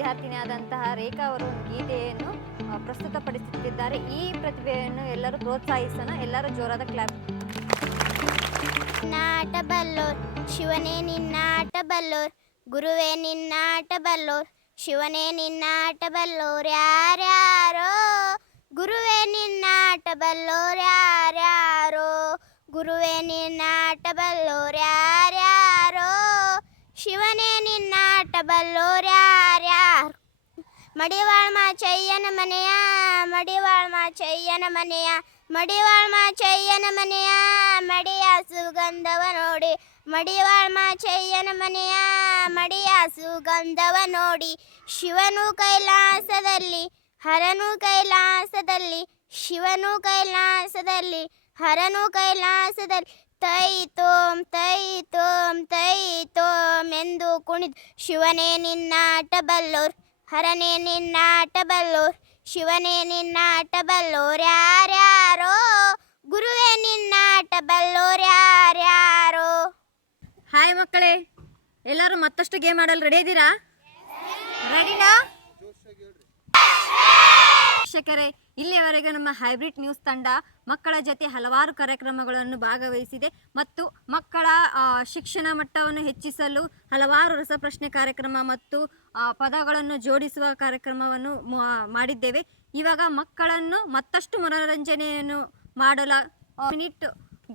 ವಿದ್ಯಾರ್ಥಿನಿಯಾದಂತಹ ರೇಖಾ ಅವರು ಒಂದು ಗೀತೆಯನ್ನು ಪ್ರಸ್ತುತಪಡಿಸುತ್ತಿದ್ದಾರೆ. ಈ ಪ್ರತಿಭೆಯನ್ನು ಎಲ್ಲರೂ ಪ್ರೋತ್ಸಾಹಿಸೋಣ. ಎಲ್ಲರೂ ಜೋರಾದ ಕ್ಲಾಪ್. ನಿನ್ನಾಟ ಬಲ್ಲೋರ್ ಶಿವನೇ ನಿನ್ನಾಟ ಬಲ್ಲೋರ್, ಗುರುವೇ ನಿನ್ನಾಟ ಬಲ್ಲೋರ್, ಶಿವನೇ ನಿನ್ನಾಟ ಬಲ್ಲೋರ್ ಯಾರ್ಯಾರೋ, ಗುರುವೇ ನಿನ್ನಾಟ ಬಲ್ಲೋರ್ ಯಾರ್ಯಾರೋ, ಗುರುವೇ ನಿನ್ನಾಟ ಬಲ್ಲೋರ್ ಯಾರ್ಯಾರೋ, ಶಿವನೇ ನಿನ್ನಾಟ ಬಲ್ಲೋರ್ ಯಾರ್ಯಾರು. ಮಡಿವಾಳ್ ಮಾಚಯ್ಯನ ಮನೆಯ, ಮಡಿವಾಳ್ ಮಾಚಯ್ಯನ ಮನೆಯ, ಮಡಿವಾಳ್ ಮಾಚಯ್ಯನ ಮನೆಯ ಮಡಿಯ ಸುಗಂಧವ ನೋಡಿ, ಮಡಿವಾಳ್ ಮಾಚಯ್ಯನ ಮನೆಯ ಮಡಿಯ ಸುಗಂಧವ ನೋಡಿ, ಶಿವನು ಕೈಲಾಸದಲ್ಲಿ ಹರನು ಕೈಲಾಸದಲ್ಲಿ, ಶಿವನು ಕೈಲಾಸದಲ್ಲಿ ಹರನು ಕೈಲಾಸದಲ್ಲಿ, ತೈ ತೋಂ ತೈ ತೋಂ ತೈ ತೋಂ ಎಂದು ಕುಣಿದು, ಶಿವನೇ ನಿನ್ನಾಟ ಬಲ್ಲೋರ್, ಹರನೇ ನಿನ್ನಾಟ ಬಲ್ಲೋರ್, ಶಿವನೇ ನಿನ್ನಾಟ ಬಲ್ಲೋರ್ ಯಾರ್ಯಾರೋ, ಗುರುವೇ ನಿನ್ನಾಟ ಬಲ್ಲೋರ್ ಯಾರ್ಯಾರೋ. ಹಾಯ್ ಮಕ್ಕಳೇ, ಎಲ್ಲರೂ ಮತ್ತಷ್ಟು ಗೇಮ್ ಆಡಲು ರೆಡಿ ಇದ್ದೀರಾ? ರೆಡಿನಾ? ಶಿಕ್ಷಕರೇ, ಇಲ್ಲಿಯವರೆಗೆ ನಮ್ಮ ಹೈಬ್ರಿಡ್ ನ್ಯೂಸ್ ತಂಡ ಮಕ್ಕಳ ಜೊತೆ ಹಲವಾರು ಕಾರ್ಯಕ್ರಮಗಳನ್ನು ಭಾಗವಹಿಸಿದೆ ಮತ್ತು ಮಕ್ಕಳ ಶಿಕ್ಷಣ ಮಟ್ಟವನ್ನು ಹೆಚ್ಚಿಸಲು ಹಲವಾರು ರಸಪ್ರಶ್ನೆ ಕಾರ್ಯಕ್ರಮ ಮತ್ತು ಪದಗಳನ್ನು ಜೋಡಿಸುವ ಕಾರ್ಯಕ್ರಮವನ್ನು ಮಾಡಿದ್ದೇವೆ. ಇವಾಗ ಮಕ್ಕಳನ್ನು ಮತ್ತಷ್ಟು ಮನೋರಂಜನೆಯನ್ನು ಮಾಡಲು ಮಿನಿಟ್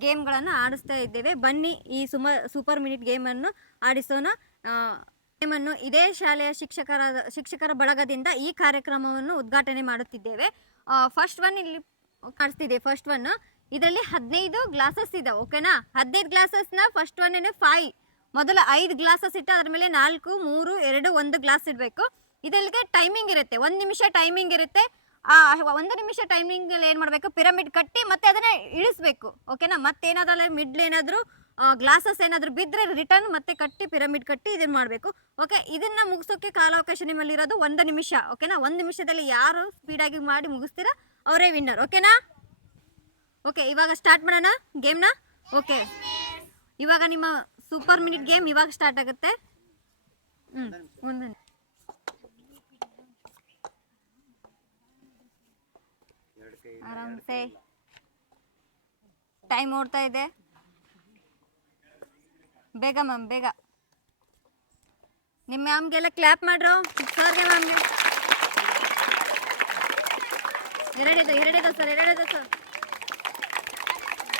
ಗೇಮ್ಗಳನ್ನು ಆಡಿಸ್ತಾ ಇದ್ದೇವೆ. ಬನ್ನಿ ಈ ಸೂಪರ್ ಮಿನಿಟ್ ಗೇಮನ್ನು ಆಡಿಸೋಣ. ಗೇಮನ್ನು ಇದೇ ಶಾಲೆಯ ಶಿಕ್ಷಕರ ಬಳಗದಿಂದ ಈ ಕಾರ್ಯಕ್ರಮವನ್ನು ಉದ್ಘಾಟನೆ ಮಾಡುತ್ತಿದ್ದೇವೆ. ಫಸ್ಟ್ ಒನ್ ಇಲ್ಲಿ ಕಾಣಿಸ್ತಿದೆ. ಫಸ್ಟ್ ಒನ್ ಇದರಲ್ಲಿ 15 ಗ್ಲಾಸಸ್ ಇದೆ. ಓಕೆನಾ? 15 ಗ್ಲಾಸಸ್ನ ಫಸ್ಟ್ ಒನ್ 5 ಮೊದಲ 5 ಗ್ಲಾಸಸ್ ಇಟ್ಟು ಅದರ ಮೇಲೆ 4, 3, 2, 1 ಗ್ಲಾಸ್ ಇಡಬೇಕು. ಇದಕ್ಕೆ ಟೈಮಿಂಗ್ ಇರುತ್ತೆ, 1 ನಿಮಿಷ ಟೈಮಿಂಗ್ ಇರುತ್ತೆ. 1 ನಿಮಿಷ ಟೈಮಿಂಗಲ್ಲಿ ಏನು ಮಾಡಬೇಕು, ಪಿರಮಿಡ್ ಕಟ್ಟಿ ಮತ್ತೆ ಅದನ್ನು ಇಳಿಸ್ಬೇಕು. ಓಕೆನಾ? ಮತ್ತೇನಾದ್ರೂ ಮಿಡ್ಲ್ ಏನಾದರೂ ಗ್ಲಾಸಸ್ ಏನಾದರೂ ಬಿದ್ದರೆ ರಿಟರ್ನ್ ಮತ್ತೆ ಕಟ್ಟಿ ಪಿರಮಿಡ್ ಕಟ್ಟಿ ಇದನ್ನು ಮಾಡಬೇಕು. ಓಕೆ, ಇದನ್ನು ಮುಗಿಸೋಕ್ಕೆ ಕಾಲಾವಕಾಶ ನಿಮ್ಮಲ್ಲಿರೋದು 1 ನಿಮಿಷ. ಓಕೆನಾ? 1 ನಿಮಿಷದಲ್ಲಿ ಯಾರು ಸ್ಪೀಡಾಗಿ ಮಾಡಿ ಮುಗಿಸ್ತೀರಾ ಅವರೇ ವಿನ್ನರ್. ಓಕೆನಾ? ಓಕೆ, ಇವಾಗ ಸ್ಟಾರ್ಟ್ ಮಾಡೋಣ ಗೇಮ್ನ. ಓಕೆ, ಇವಾಗ ನಿಮ್ಮ ಸೂಪರ್ ಮಿನಿಟ್ ಗೇಮ್ ಇವಾಗ ಸ್ಟಾರ್ಟ್ ಆಗುತ್ತೆ. ಒಂದು ಆರಾಮ್ಸೆ ಟೈಮ್ ಓಡ್ತಾ ಇದೆ. ಬೇಗ ಮ್ಯಾಮ್, ಬೇಗ. ನಿಮ್ಮ ಮ್ಯಾಮ್ಗೆಲ್ಲ ಕ್ಲಾಪ್ ಮಾಡ್ರು. ಸರ್ಗೆ ಮ್ಯಾಮ್ಗೆ ಎರಡಿದೆ ಸರ್,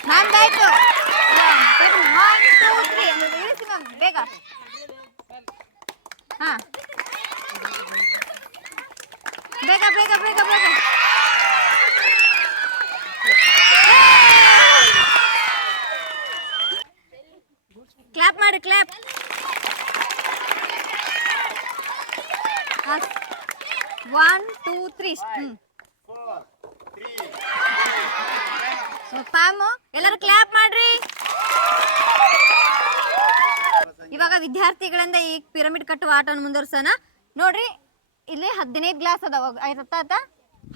ನಂದಾಯ್ತು. 1 2 3 ಇಳಿಸಿ ಮ್ಯಾಮ್, ಬೇಗ. ಹಾಂ, ಬೇಗ ಬೇಗ ಬೇಗ ಬೇಗ. ಕ್ಲಾಪ್ ಮಾಡಿ, ಕ್ಲಾಪ್. 1 2 3 ಪಾಮು ಎಲ್ಲರೂ ಕ್ಲಾಪ್ ಮಾಡ್ರಿ. ಇವಾಗ ವಿದ್ಯಾರ್ಥಿಗಳಿಂದ ಈ ಪಿರಮಿಡ್ ಕಟ್ಟುವ ಆಟವನ್ನು ಮುಂದುವರ್ಸೋಣ. ನೋಡ್ರಿ, ಇಲ್ಲಿ 15 ಗ್ಲಾಸ್ ಅದಾವ. ಆಯ್ತಾ?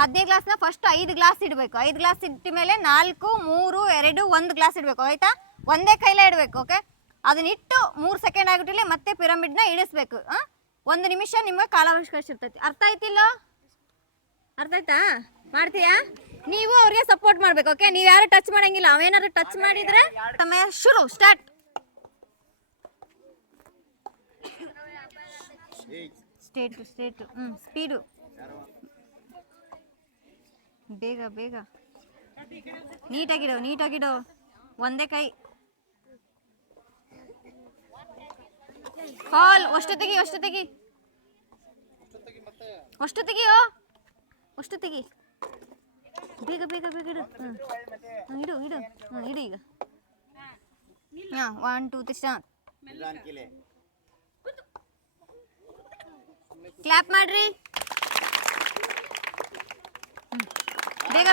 15 ಗ್ಲಾಸ್ನ ಫಸ್ಟ್ 5 ಗ್ಲಾಸ್ ಇಡಬೇಕು. 5 ಗ್ಲಾಸ್ ಇಟ್ಟ ಮೇಲೆ 4, 3, 2, 1 ಗ್ಲಾಸ್ ಇಡಬೇಕು. ಆಯ್ತಾ? ಒಂದೇ ಕೈಲೇ ಇಡಬೇಕು. ಓಕೆ, ಅದನ್ನಿಟ್ಟು 3 ಸೆಕೆಂಡ್ ಆಗಿಬಿಟ್ಟಿಲ್ಲ ಮತ್ತೆ ಪಿರಮಿಡ್ನ ಇಳಿಸ್ಬೇಕು. 1 ನಿಮಿಷ ನಿಮಗೆ ಕಾಲಾವಕಾಶ ಇರ್ತೈತಿ. ಅರ್ಥ ಆಯ್ತಿಲ್ಲ? ಅರ್ಥ ಆಯ್ತಾ? ಮಾಡ್ತೀಯಾ? ನೀವು ಅವ್ರಿಗೆ ಸಪೋರ್ಟ್ ಮಾಡ್ಬೇಕು. ಓಕೆ, ನೀವು ಯಾರು ಟಚ್ ಮಾಡಂಗಿಲ್ಲ. ಅವೇನಾದ್ರು ಟಚ್ ಮಾಡಿದ್ರೆ ಸಮಯ ಶುರು. ಸ್ಟಾರ್ಟ್. State speed. ಬೇಗ ಬೇಗ. ನೀಟಾಗಿಡೋ. ಒಂದೇ ಕೈ. ಕಾಲ್ ಅಷ್ಟು ತೆಗಿ. ಬೇಗ ಇಡು. ಇಡು ಈಗ. 1 2 3 ಸ್ಟಾರ್ಟ್. ಕ್ಲಾಪ್ ಮಾಡ್ರಿ. ಬೇಗ.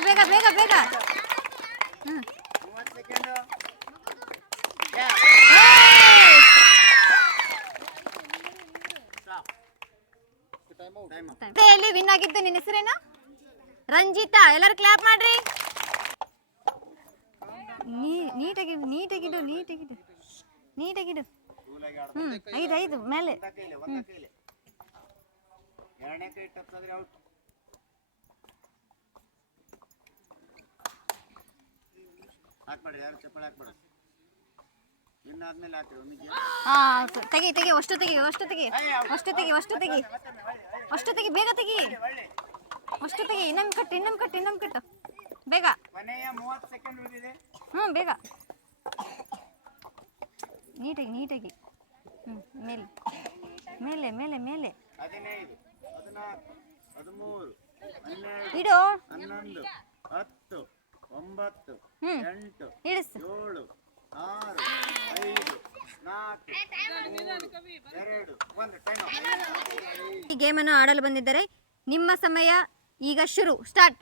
ವಿನ್ ಆಗಿದ್ದು ನಿನ್ನ ಹೆಸರೇನು? ರಂಜಿತಾ. ಎಲ್ಲರೂ ಕ್ಲಾಪ್ ಮಾಡ್ರಿ. ನೀಟಾಗಿಡು. ಐದು ಮೇಲೆ. ಎರಡನೇ ಕೈ ಟಚ್ ಆದ್ರೆ ಔಟ್. ಹಾಕ್ಬೇಡ್ರಿ, ಯಾರು ಚಪ್ಪಳ ಹಾಕ್ಬೇಡ. ಇನ್ನಾದ್ಮೇಲೆ ಹಾಕ್ರಿ ಒಮ್ಮಿಗೆ. ಹಾ ತೆಗಿ ತೆಗಿ, ಅಷ್ಟು ತೆಗಿ, ಅಷ್ಟು ತೆಗಿ, ಅಷ್ಟು ತೆಗಿ, ಅಷ್ಟು ತೆಗಿ, ಅಷ್ಟು ತೆಗಿ, ಬೇಗ ತೆಗಿ, ಅಷ್ಟು ತೆಗಿ. ಇನ್ನೊಂದು ಕಟ್ಟು, ಇನ್ನೊಂದು ಕಟ್ಟು, ಇನ್ನೊಂದು ಕಟ್ಟು, ಬೇಗ. ಕೊನೆಯ 30 ಸೆಕೆಂಡ್ ಉಳಿದಿದೆ. ಬೇಗ, ನೀಟಾಗಿ ನೀಟಾಗಿ. ಮೇಲೆ ಮೇಲೆ ಮೇಲೆ ಮೇಲೆ 15, 14, 13, 12, ಇಡು. 11, 10, 9, 8, ಇಳಿಸು. 7, 6, 5, 4, 3, 2, 1. Time out. ಈ ಗೇಮನ್ನು ಆಡಲು ಬಂದಿದ್ದರೆ ನಿಮ್ಮ ಸಮಯ ಈಗ ಶುರು. ಸ್ಟಾರ್ಟ್.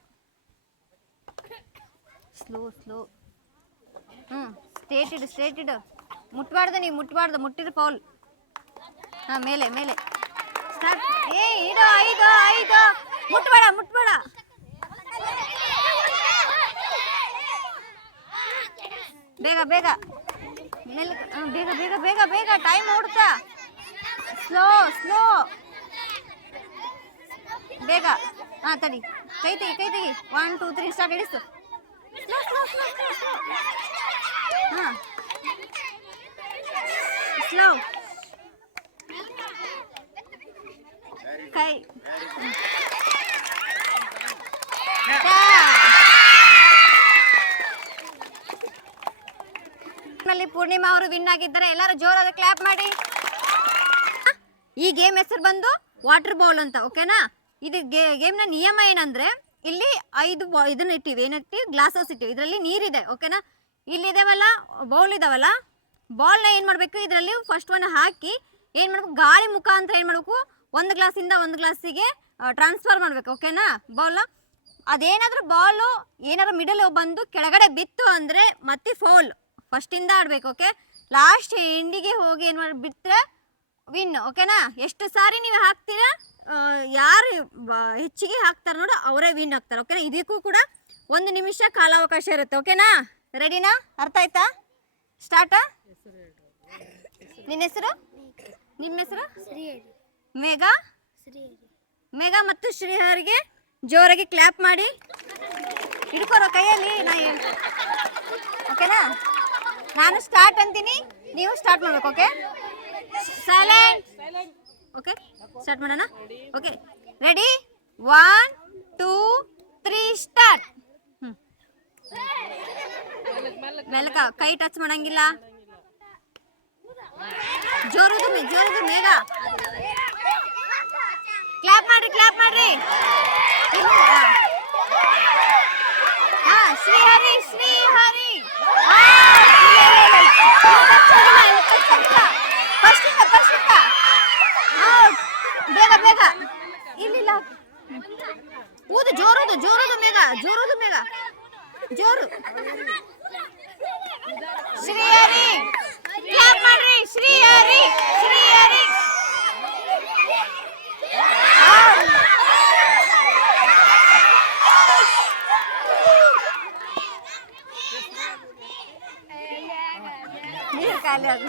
Slow slow. ಸ್ಟ್ರೇಟ್ ಇಡು, ಸ್ಟ್ರೇಟ್ ಇಡು. ಮುಟ್ಬಾರ್ದು, ನೀವು ಮುಟ್ಬಾರ್ದು, ಮುಟ್ಟಿದ್ರೆ ಫೌಲ್. ಮೇಲೆ ಮೇಲೆ. ಸ್ಟಾರ್ಟ್. ಇಡು. 5 5. ಮುಟ್ಬೇಡ ಮುಟ್ಬೇಡ. ಬೇಗ ಬೇಗ ಮೇಲೆ. ಬೇಗ ಬೇಗ ಬೇಗ ಬೇಗ, ಟೈಮ್ ಓಡ್ತಾ. ಸ್ಲೋ ಸ್ಲೋ, ಬೇಗ. ತಡಿ, ಕೈ ತೆಗಿ, ಕೈ ತೆಗಿ. 1 2 3 ಸ್ಟಾರ್ಟ್. ಇಡಿಸು. Slow slow slow slow slow. Slow. ಕೈ. ನಲ್ಲಿ ಪೂರ್ಣಿಮಾ ಅವರು ವಿನ್ ಆಗಿದ್ದಾರೆ. ಎಲ್ಲರೂ ಜೋರಾಗಿ ಕ್ಲಾಪ್ ಮಾಡಿ. ಈ ಗೇಮ್ ಹೆಸರು ಬಂದು ವಾಟರ್ ಬೌಲ್ ಅಂತ, ಓಕೆನಾ? ಇದು ಗೇಮ್ನ ನಿಯಮ ಏನಂದ್ರೆ, ಇಲ್ಲಿ 5 ಇದನ್ನ ಇಟ್ಟಿವಿ, ಏನಿಟ್ಟಿವಿ, ಗ್ಲಾಸಸ್ ಇಟ್ಟಿವಿ. ಇದರಲ್ಲಿ ನೀರಿದೆ, ಓಕೆನಾ? ಇಲ್ಲಿ ಇದಾವಲ್ಲ ಬೌಲ್ ಇದಾವಲ್ಲ, ಬಾಲ್ನ ಏನು ಮಾಡಬೇಕು, ಇದರಲ್ಲಿ ಫಸ್ಟ್ ಒನ್ ಹಾಕಿ ಏನು ಮಾಡಬೇಕು, ಗಾಳಿ ಮುಖಾಂತರ ಏನು ಮಾಡಬೇಕು, ಒಂದು ಗ್ಲಾಸಿಂದ ಒಂದು ಗ್ಲಾಸಿಗೆ ಟ್ರಾನ್ಸ್ಫರ್ ಮಾಡಬೇಕು, ಓಕೆನಾ? ಬಾಲ್ನ ಅದೇನಾದರೂ ಬಾಲು ಏನಾದ್ರು ಮಿಡಲ್ ಬಂದು ಕೆಳಗಡೆ ಬಿತ್ತು ಅಂದರೆ ಮತ್ತೆ ಫೌಲ್. ಫಸ್ಟಿಂದ ಆಡಬೇಕು, ಓಕೆ? ಲಾಸ್ಟ್ ಎಂಡಿಗೆ ಹೋಗಿ ಏನು ಮಾಡಿ ಬಿಟ್ಟರೆ ವಿನ್, ಓಕೆನಾ? ಎಷ್ಟು ಸಾರಿ ನೀವು ಹಾಕ್ತೀರಾ, ಯಾರು ಹೆಚ್ಚಿಗೆ ಹಾಕ್ತಾರೆ ನೋಡು ಅವರೇ ವಿನ್ ಆಗ್ತಾರೆ, ಓಕೆನಾ? ಇದಕ್ಕೂ ಕೂಡ 1 ನಿಮಿಷ ಕಾಲಾವಕಾಶ ಇರುತ್ತೆ, ಓಕೆನಾ? ರೆಡಿನಾ? ಅರ್ಥ ಆಯ್ತಾ? ಸ್ಟಾರ್ಟಾ? ನಿನ್ನ ಹೆಸರು? ನಿಮ್ಮ ಹೆಸರು? ಮೇಘಾ. ಮೇಘಾ ಮತ್ತು ಶ್ರೀಹರಿಗೆ ಜೋರಾಗಿ ಕ್ಲಾಪ್ ಮಾಡಿ. ಹಿಡ್ಕೊರೋ ಕೈಯಲ್ಲಿ, ಓಕೆನಾ? ನಾನು ಸ್ಟಾರ್ಟ್ ಅಂತೀನಿ, ನೀವು ಸ್ಟಾರ್ಟ್ ಮಾಡ್ಬೇಕು, ಓಕೆ? ಸೈಲೆಂಟ್. ಓಕೆ, ಸ್ಟಾರ್ಟ್ ಮಾಡೋಣ. Okay, ready? 1 2 3 ಸ್ಟಾರ್ಟ್. ಮೆಲ್ಲಕ, ಕೈ ಟಚ್ ಮಾಡಂಗಿಲ್ಲ. ಜೋರುದು ಜೋರುದು, ಮೇಘ. ಕ್ಲಾಪ್ ಮಾಡಿ, ಕ್ಲಾಪ್ ಮಾಡ್ರಿ. ಶ್ರೀಹರಿ, ಶ್ರೀಹರಿ. ಬೇಗ ಬೇಗ. ಇಲ್ಲ, ಊದು, ಜೋರುದು ಜೋರುದು ಮೇಘ, ಜೋರುದು ಮೇಘ, ಜೋರು. ಶ್ರೀಹರಿ, ಕ್ಲಾಪ್ ಮಾಡ್ರಿ. ಶ್ರೀಹರಿ, ಶ್ರೀಹರಿ. ನೀರು ಖಾಲಿ ಅದು.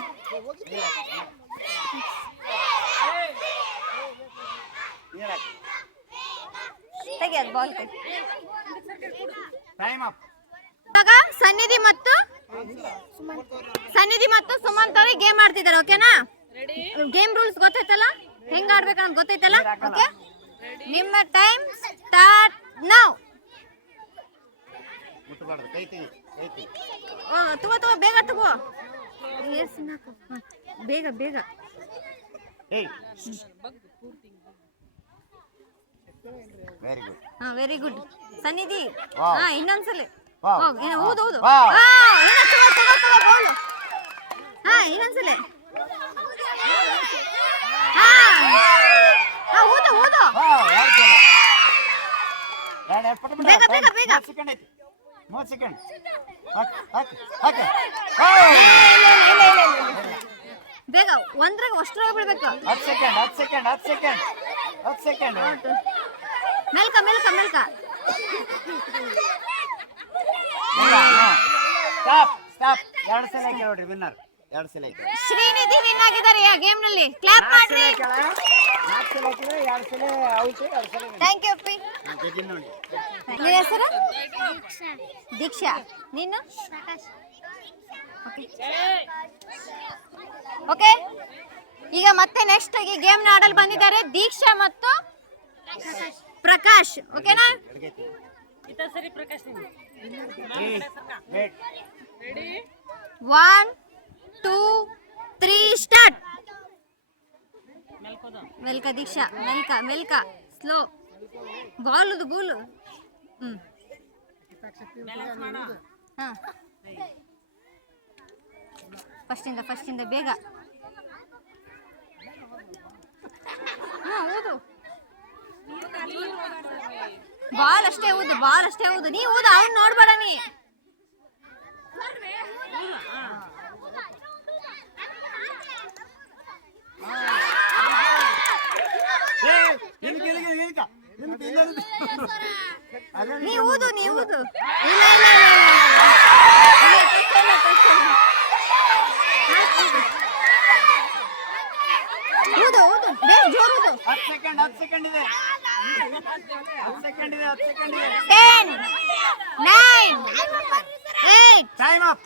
ತೆಗಿ ಅದು ಬಾಲ್ ತೆಗಿ. Time up. ಇವಾಗ ಸನ್ನಿಧಿ ಮತ್ತು ಸುಮಂತ್ ಅವ್ರಿಗೆ ಗೇಮ್ ಆಡ್ತಿದ್ದಾರೆ, ಓಕೆನಾ? ಗೇಮ್ ರೂಲ್ಸ್ ಗೊತ್ತೈತಲ್ಲ, ಹೆಂಗ್ ಆಡ್ಬೇಕಂತ ಗೊತ್ತೈತಲ್ಲ, ಓಕೆ? ನಿಮ್ಮ ಟೈಮ್ ಸ್ಟಾರ್ಟ್ ನೌ. ಮುಟ್ಟಬಾರ್ದು, ಕೈ ತೆಗಿ, ಕೈ ತೆಗಿ. ತಗೋ ಬೇಗ ತಗೋ. ಬೇಗ ಬೇಗ. Very good. Very good. ಸನ್ನಿಧಿ, ಇನ್ನೊಂದ್ಸಲ Wow. ಊದು ಊದು. Wow. ಇನ್ನೊಂದ್ಸಲ ಊದು ಊದು. ಬೇಗ ಬೇಗ ಬೇಗ. 30 ಸೆಕೆಂಡ್. ಬೇಗ, ಒಂದ್ರಾಗ ಅಷ್ಟ್ರಾಗ ಬಿಡ್ಬೇಕು. 10 ಸೆಕೆಂಡ್. ಮೆಲ್ಕ ಮೆಲ್ಕ ಮೆಲ್ಕ. ಸ್ಟಾಪ್. 2 ಸಲ ನೋಡ್ರಿ ವಿನ್ನರ್. 2 ಸಲ ಶ್ರೀನಿಧಿ ವಿನ್ ಆಗಿದ್ದಾರೆ ಆ ಗೇಮ್ ನಲ್ಲಿ. ಕ್ಲಾಪ್ ಮಾಡ್ರಿ. 4 ಸಲ ಹಾಕಿದ್ರೆ 2 ಸಲ ಔಟ್ 2 ಸಲ ಥ್ಯಾಂಕ್ ಯು ಅಪ್ಪಿ. ಗೆದ್ದಿನ ನೋಡಿ. ನಿನ್ನ ಹೆಸರು ದೀಕ್ಷಾ, ನೀನು ಓಕೆ. ಈಗ ಮತ್ತೆ ನೆಕ್ಸ್ಟ್ ಈ ಗೇಮ್ ನ ಆಡಲು ಬಂದಿದ್ದಾರೆ ದೀಕ್ಷಾ ಮತ್ತು ಪ್ರಕಾಶ್. ಓಕೆನಾ? Wait 1 2 3 start. ಮೆಲ್ಕ ದೀಕ್ಷಾ, ಮೆಲ್ಕ ಸ್ಲೋ. ಬಾಲುದು ಬೂಲು. ಹಾ, ಫಸ್ಟಿಂದ ಬೇಗ. ಹಾ, ಊದು. ಬಾಲ್ ಅಷ್ಟೇ ಊದು. ನೀ ಊದು, ಅವ್ನು ನೋಡ್ಬೇಡ ನೀ. ನೀ ಊದು. ಊದು ಬೇಸ್ ಜೋರು ಊದು. 10 ಸೆಕೆಂಡ್ ಇದೆ. 10 9 8 ಟೈಮ್ ಅಪ್.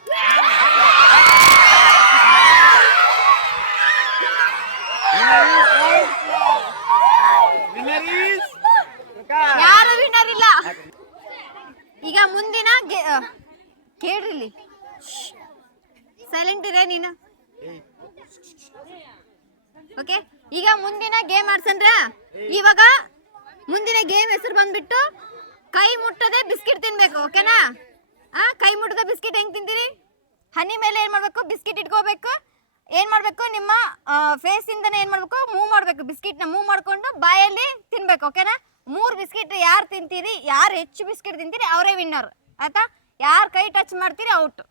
ಯಾರು ವಿನ್ನರ್ ಇಲ್ಲ. ಈಗ ಮುಂದಿನ ಕೇಳ್ರಿ, ಸೈಲೆಂಟ್ ಇರೇ ನೀನು. ಓಕೆ, ಈಗ ಮುಂದಿನ ಗೇಮ್ ಆಡ್ಸಂದ್ರ. ಇವಾಗ ಮುಂದಿನ ಗೇಮ್ ಹೆಸರು ಬಂದ್ಬಿಟ್ಟು ಕೈ ಮುಟ್ಟದೆ ಬಿಸ್ಕಿಟ್ ತಿನ್ಬೇಕು. ಓಕೆನಾ? ಕೈ ಮುಟ್ಟದ ಬಿಸ್ಕಿಟ್ ಹೆಂಗ್ ತಿಂತೀರಿ? ಹನಿ ಮೇಲೆ ಏನ್ ಮಾಡ್ಬೇಕು? ಬಿಸ್ಕಿಟ್ ಇಟ್ಕೋಬೇಕು. ಏನ್ ಮಾಡ್ಬೇಕು? ನಿಮ್ಮ ಫೇಸ್ ಇಂದನೇ ಏನ್ ಮಾಡ್ಬೇಕು? ಮೂವ್ ಮಾಡ್ಬೇಕು. ಬಿಸ್ಕಿಟ್ ನ ಮೂವ್ ಮಾಡ್ಕೊಂಡು ಬಾಯಲ್ಲಿ ತಿನ್ಬೇಕು. ಓಕೆನಾ? 3 ಬಿಸ್ಕಿಟ್ ಯಾರು ತಿಂತೀರಿ, ಯಾರು ಹೆಚ್ಚು ಬಿಸ್ಕಿಟ್ ತಿಂತೀರಿ ಅವರೇ ವಿನ್ನರ್. ಆಯ್ತಾ? ಯಾರು ಕೈ ಟಚ್ ಮಾಡ್ತೀರಿ ಔಟ್.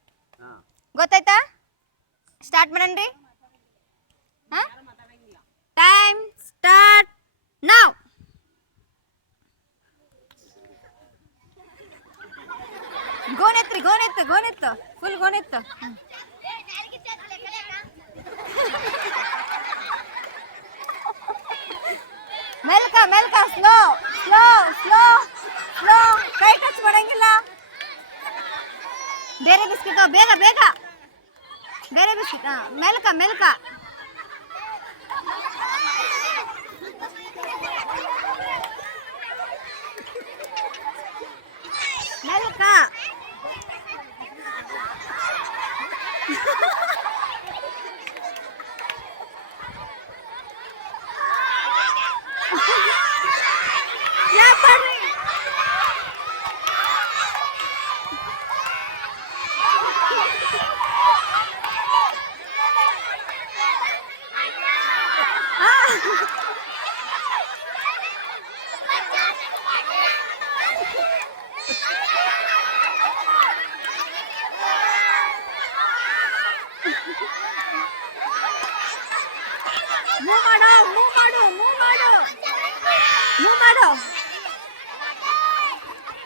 ಗೊತ್ತಾಯ್ತಾ? ಸ್ಟಾರ್ಟ್ ಮಾಡನ್ರಿ. Time start now. ಗೋನೆತ್ತು ಫುಲ್ ಗೋನೆತ್ತು. ಮೆಲ್ಕ ಸ್ಲೋ. ಕೈ ಟಚ್ ಮಾಡಂಗಿಲ್ಲ. ಬೇರೆ ಬಿಸ್ಕಿಟ್ ಬೇಗ ಬೇರೆ ಬಿಸ್ಕಿಟ್. ಮೆಲ್ಕ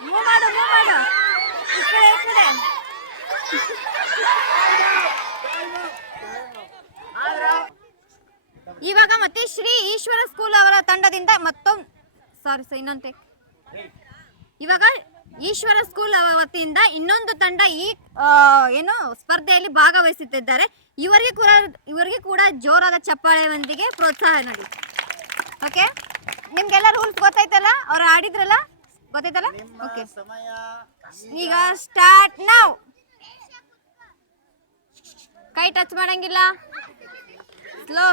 ಮೂವ್ ಮಾಡು. ಈ ಕಡೆ. ಇವಾಗ ಮತ್ತೆ ಶ್ರೀ ಈಶ್ವರ ಸ್ಕೂಲ್ ಅವರ ತಂಡದಿಂದ ಇನ್ನೊಂದು ಇವಾಗ ಈಶ್ವರ ಸ್ಕೂಲ್ ವತಿಯಿಂದ ಇನ್ನೊಂದು ತಂಡ ಈ ಏನು ಸ್ಪರ್ಧೆಯಲ್ಲಿ ಭಾಗವಹಿಸುತ್ತಿದ್ದಾರೆ. ಇವರಿಗೆ ಕೂಡ ಜೋರಾದ ಚಪ್ಪಾಳೆಯೊಂದಿಗೆ ಪ್ರೋತ್ಸಾಹ ನೀಡಿ. ಓಕೆ, ನಿಮ್ಗೆಲ್ಲ ರೂಲ್ಸ್ ಗೊತ್ತಾಯ್ತಲ್ಲ? ಅವ್ರು ಆಡಿದ್ರಲ್ಲ, ಗೊತ್ತಾಯ್ತಲ್ಲ? ಓಕೆ, ಈಗ ಸ್ಟಾರ್ಟ್ ನೌ. ಕೈ ಟಚ್ ಮಾಡಂಗಿಲ್ಲ. ಸ್ಲೋ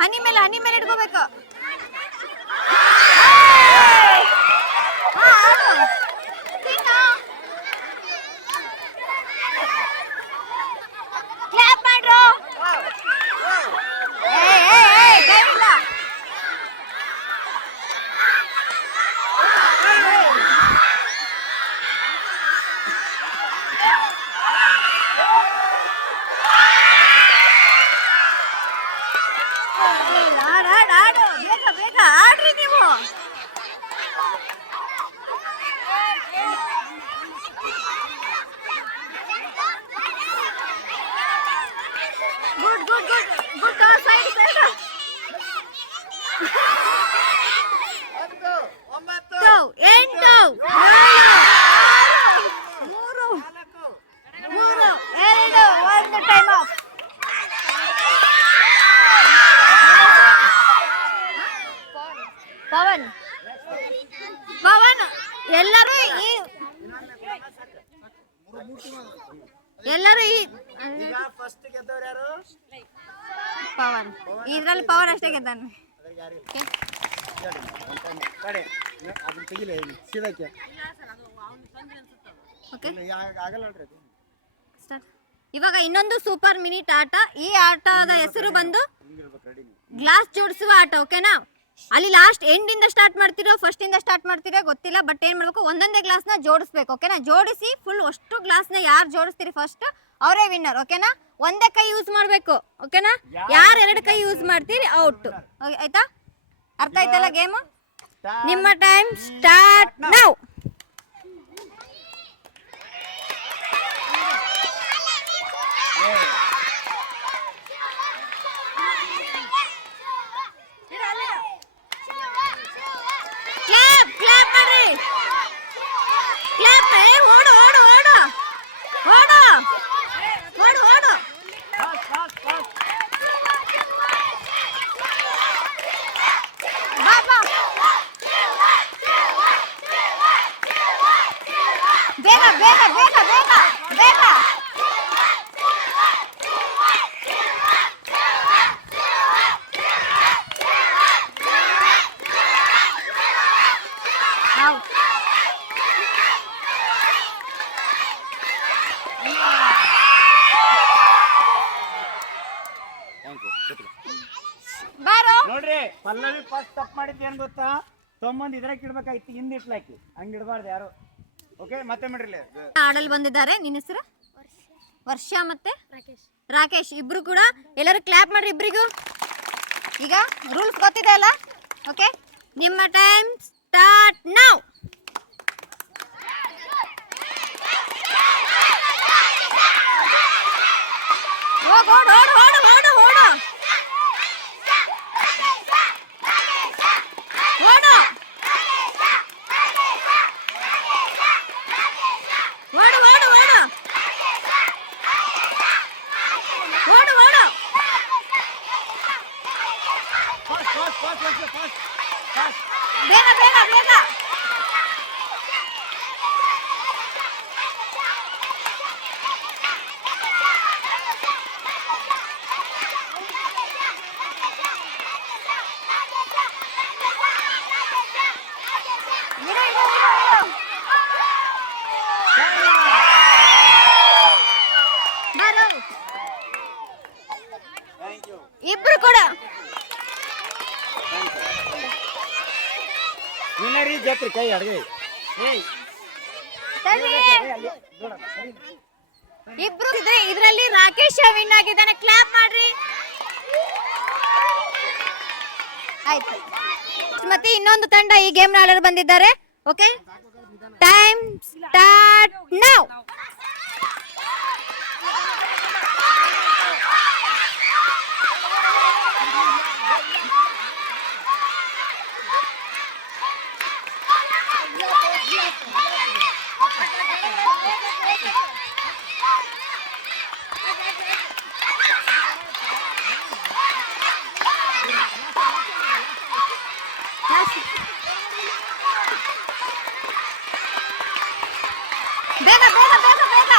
ಹನಿ ಮೇಲೆ ಇಟ್ಕೋಬೇಕು. ಕ್ಲಾಪ್ ಮಾಡ್ರು. ಆಡು ಬೇಗ ಆಡ್ರಿ ನೀವು. ಗುಡ್ ಸೈಡ್ ಎಲ್ಲರೂ ಈಗ ಫಸ್ಟ್ ಗೆದ್ದವ್ರು ಯಾರು? ಪವನ್ ಇದ್ರಲ್ಲಿ ಪವರ್ ಅಷ್ಟೇ ಗೆದ್ದಾನೆ. ಅದ್ರಾಗ ಯಾರಿಲ್ಲ. ಕಡೆ ಅದನ್ನ ತೆಗಿಲೆ ಸೀದಾಕ್ಕೆ. ಓಕೆ ಆಗಲ್ಲಲ್ರಿ ಅದು. ಇವಾಗ ಇನ್ನೊಂದು ಸೂಪರ್ ಮಿನಿಟ್ ಆಟ. ಈ ಆಟದ ಹೆಸರು ಬಂದು ಗ್ಲಾಸ್ ಜೋಡಿಸುವ ಆಟ. ಓಕೆನಾ? ಅಲ್ಲಿ ಲಾಸ್ಟ್ ಎಂಡ್ ಇಂದ ಸ್ಟಾರ್ಟ್ ಮಾಡ್ತಿರೋ ಫಸ್ಟ್ ಇಂದ ಸ್ಟಾರ್ಟ್ ಮಾಡ್ತಿರೋ ಗೊತ್ತಿಲ್ಲ, ಬಟ್ ಏನ್ ಮಾಡ್ಬೇಕು, ಒಂದೊಂದೇ ಗ್ಲಾಸ್ ನ ಜೋಡಿಸ್ಬೇಕು. ಓಕೆನಾ? ಜೋಡಿಸಿ ಫುಲ್ ಅಷ್ಟು ಗ್ಲಾಸ್ ನ ಯಾರು ಜೋಡಿಸ್ತೀರಿ ಫಸ್ಟ್ ಅವರೇ ವಿನ್ನರ್. ಓಕೆನಾ? ಒಂದೇ ಕೈ ಯೂಸ್ ಮಾಡ್ಬೇಕು. ಓಕೆನಾ? ಯಾರು ಎರಡು ಕೈ ಯೂಸ್ ಮಾಡ್ತೀರಿ ಔಟ್. ಆಯ್ತಾ? ಅರ್ಥ ಆಯ್ತಲ್ಲ ಗೇಮ್? ನಿಮ್ಮ time start now. Clap clap ಮಾಡ್ರಿ. ಕ್ಲಾಪ್ ಮಾಡಿ. ಓಡು ಓಡು ಓಡು ಓಡು ಓಡು ಓಡು. ಬಾ ಬಾ ಬೇಗ ಬೇಗ ಬೇಗ ಬೇಗ ಬೇಗ. ನೋಡ್ರಿ ಪಲ್ಲವಿ ಫಸ್ಟ್ ತಪ್ಪು ಮಾಡಿದ್ದು ಏನ್ ಗೊತ್ತಾ, ತೊಂಬಂದ್ ಇದ್ರಾಗ ಇಡ್ಬೇಕಾಯ್ತು, ಹಿಂದ್ ಇಟ್ಲಾಕಿ ಹಂಗ ಇಡಬಾರ್ದು ಯಾರು. ಓಕೆ ಮತ್ತೆ ಮಾಡ್ರಿ. ಆಡಲ್ ಬಂದಿದ್ದಾರೆ. ನಿನ್ನ ಹೆಸರು? ವರ್ಷ ಮತ್ತೆ ರಾಕೇಶ್. ಇಬ್ರು ಕೂಡ ಎಲ್ಲರೂ ಕ್ಲಾಪ್ ಮಾಡ್ರಿ ಇಬ್ರಿಗೂ. ಈಗ ರೂಲ್ಸ್ ಗೊತ್ತಿದೆ ಅಲ್ಲ? ಓಕೆ, ನಿಮ್ಮ ಟೈಮ್ ಸ್ಟಾರ್ಟ್ ನೌ. ಓಡು ಓಡು ಓಡು ಓಡು ಓಡು ಓಡು ಓಡು ಓಡು ಓಡು ಓಡು ಓಡು. ಬೇಗ ಬೇಗ ಬೇಗ. ಇಬ್ರು ಕೂಡ ವಿನ್ನರಿ ಜಾತ್ರೆ ಕೈ ಅಡ್ಗೆ. ಇಬ್ರು ಇದ್ರಲ್ಲಿ ರಾಕೇಶ್ ವಿನ್ ಆಗಿದ್ದಾನೆ. ಕ್ಲಾಪ್ ಮಾಡ್ರಿ. ಆಯ್ತು. ಮತ್ತೆ ಇನ್ನೊಂದು ತಂಡ ಈ ಗೇಮ್ ಆಡಲು ಬಂದಿದ್ದಾರೆ. Okay, time start now. ಬೇಗ ಬೇಗ ಬೇಗ ಬೇಗ.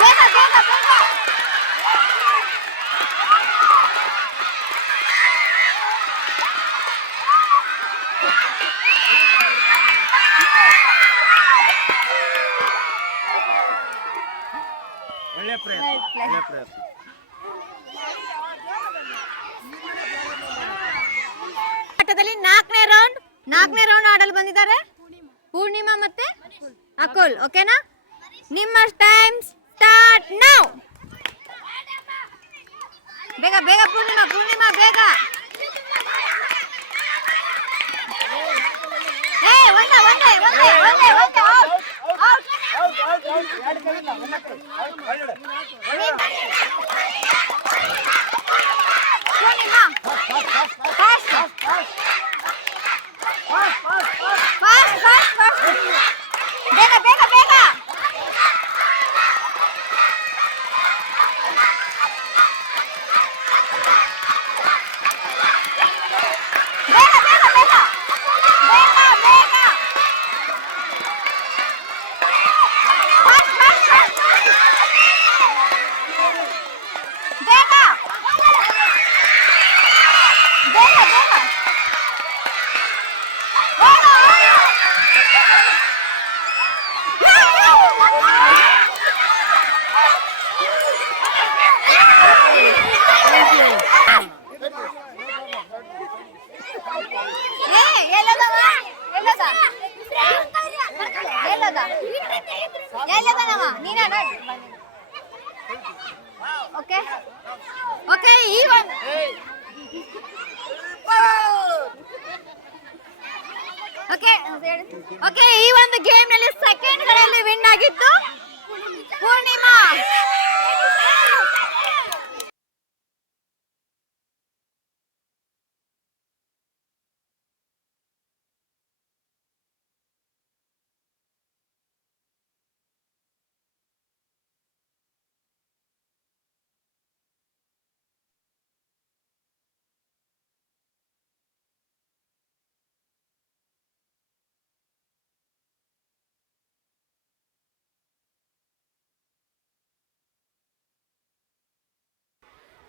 ಬೇಗ ಬೇಗ ಬೇಗ. ಒಳ್ಳೆ ಪ್ರಯತ್ನ, ಒಳ್ಳೆ ಪ್ರಯತ್ನ. ಆಟದಲ್ಲಿ ನಾಲ್ಕನೇ ರೌಂಡ್ ಆಡಲು ಬಂದಿದ್ದಾರೆ ಪೂರ್ಣಿಮಾ ಮತ್ತೆ ಅಕುಲ್. ಓಕೆನಾ? ನಿಮ್ಮ ಟೈಮ್ ಸ್ಟಾರ್ಟ್ ನೌ. ಬೇಗ ಬೇಗ ಪೂರ್ಣಿಮಾ ಬೇಗ. ಒಂದೇ ಒಂದೇ ಒಂದೇ ಒಂದೇ ಒಂದೇ out. Purnima fast fast fast ಬೇಗ ಬೇಗ ಬೇಗ. ಬೇಗ ಬೇಗ ಬೇಗ. ಓಕೆ ಓಕೆ ಈ ಒಂದು ಓಕೆ ಓಕೆ ಈ ಒಂದು ಗೇಮ್ ನಲ್ಲಿ ಸೆಕೆಂಡ್ಗಳಲ್ಲಿ ವಿನ್ ಆಗಿದ್ದು ಪೂರ್ಣಿಮಾ.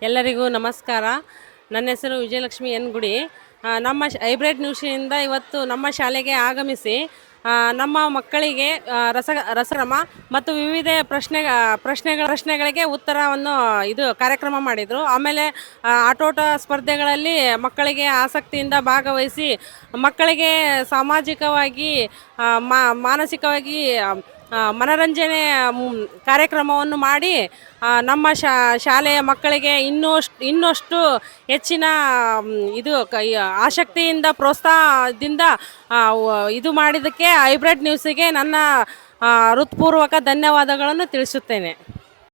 ಎಲ್ಲರಿಗೂ ನಮಸ್ಕಾರ. ನನ್ನ ಹೆಸರು ವಿಜಯಲಕ್ಷ್ಮಿ ಎನ್ ಗುಡಿ. ನಮ್ಮ ಹೈಬ್ರಿಡ್ ನ್ಯೂಸಿನಿಂದ ಇವತ್ತು ನಮ್ಮ ಶಾಲೆಗೆ ಆಗಮಿಸಿ ನಮ್ಮ ಮಕ್ಕಳಿಗೆ ರಸಕ್ರಮ ಮತ್ತು ವಿವಿಧ ಪ್ರಶ್ನೆಗಳಿಗೆ ಉತ್ತರವನ್ನು ಇದು ಕಾರ್ಯಕ್ರಮ ಮಾಡಿದರು. ಆಮೇಲೆ ಆಟೋಟ ಸ್ಪರ್ಧೆಗಳಲ್ಲಿ ಮಕ್ಕಳಿಗೆ ಆಸಕ್ತಿಯಿಂದ ಭಾಗವಹಿಸಿ ಮಕ್ಕಳಿಗೆ ಸಾಮಾಜಿಕವಾಗಿ ಮಾನಸಿಕವಾಗಿ ಮನರಂಜನೆ ಕಾರ್ಯಕ್ರಮವನ್ನು ಮಾಡಿ ನಮ್ಮ ಶಾಲೆಯ ಮಕ್ಕಳಿಗೆ ಇನ್ನಷ್ಟು ಹೆಚ್ಚಿನ ಇದು ಆಸಕ್ತಿಯಿಂದ ಪ್ರೋತ್ಸಾಹದಿಂದ ಇದು ಮಾಡಿದ್ದಕ್ಕೆ ಹೈಬ್ರಿಡ್ ನ್ಯೂಸಿಗೆ ನನ್ನ ಹೃತ್ಪೂರ್ವಕ ಧನ್ಯವಾದಗಳನ್ನು ತಿಳಿಸುತ್ತೇನೆ.